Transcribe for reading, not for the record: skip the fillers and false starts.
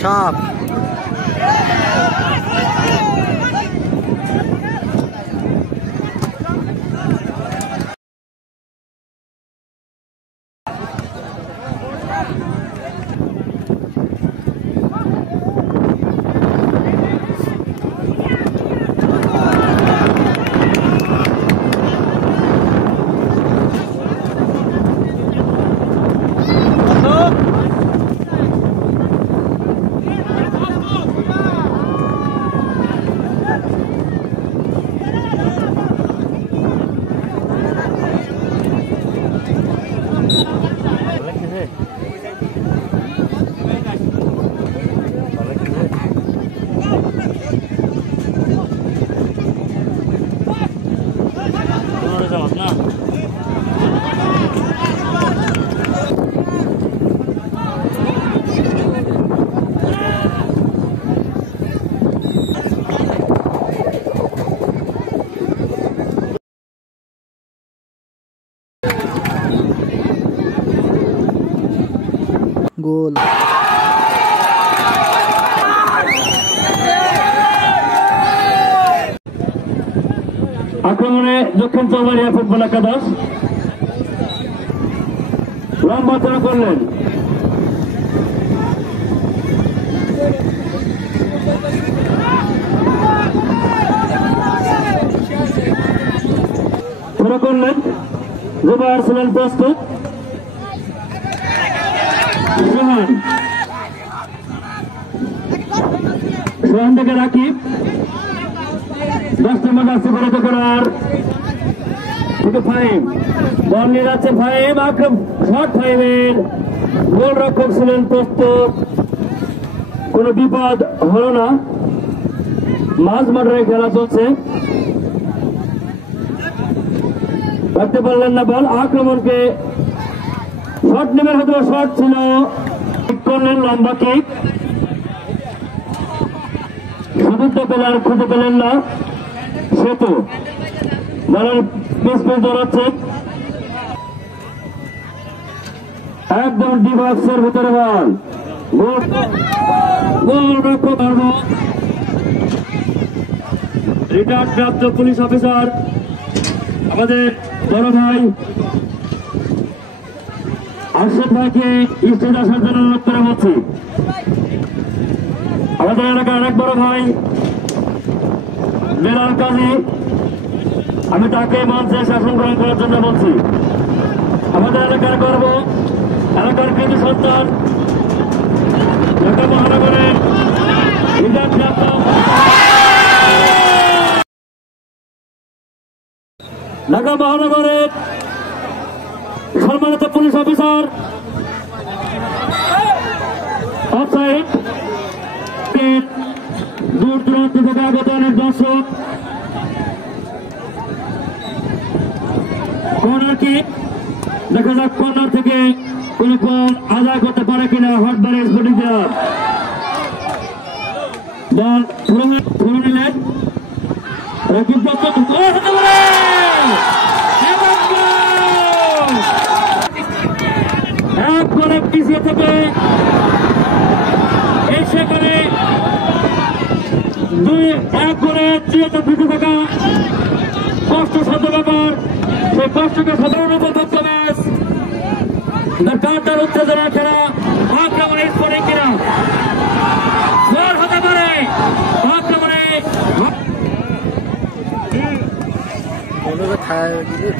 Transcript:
সাপ গোল আক্রমণে দক্ষিণ চৌবাড়িয়া ফুটবল একাদশ লম্বা চড়া করলেন পুরো করলেন জুবাইর ছিলেন প্রস্তুত সোহান থেকে রাকিব 10 নম্বর আসছে করে করার ফাইভ বল নিয়ে যাচ্ছে ফাইভ শট ফাইভের গোল রক্ষক ছিলেন প্রস্তুত কোন বিপদ হল না মাঝ মাঠে খেলা চলছে করতে পারলেন না বল আক্রমণকে শট নেমের হয়তো শট ছিল করলেন লম্বা কিক সুযোগ পেলেন খুঁজে পেলেন না সেতু বলের পিস পিস দৌড়াচ্ছে একদম ডিবক্সের ভিতরে বল গোল রক্ষক রিটায়ার্ড প্রাপ্ত পুলিশ অফিসার আমাদের বড় ভাই আরশাদ ভাইকে স্টেজ আসার জন্য অনুরোধ করে বলছি আমাদের এলাকার অনেক বড় ভাই বেলাল কাজী আমি তাকে মঞ্চে শাসন গ্রহণ করার জন্য বলছি আমাদের এলাকার গর্ব এলাকার কৃতি সন্তান ঢাকা মহানগরের ঢাকা মহানগরের সম্মানিত পুলিশ অফিসার অফসাইড দূর দূরান্ত থেকে আগত অনেক দর্শক কর্নার কিক দেখা যাক কর্নার থেকে কোন গোল আদায় করতে পারে কিনা হটবারের স্পোর্টিং ক্লাব বল ধরে নিলেন রাকিব এক গোলে পিছিয়ে থেকে এই সেখানে 2-1 গোলে চিরত ফিরে থাকা কষ্টসাধ্য ব্যাপার সেই কষ্টকে সাধারণ উপভোগ্য ম্যাচ কান্টার উত্তেজনা খেলা আক্রমণের স্পোর্টিং ক্লাব গোল হতে পারে আক্রমণে খায় দিলে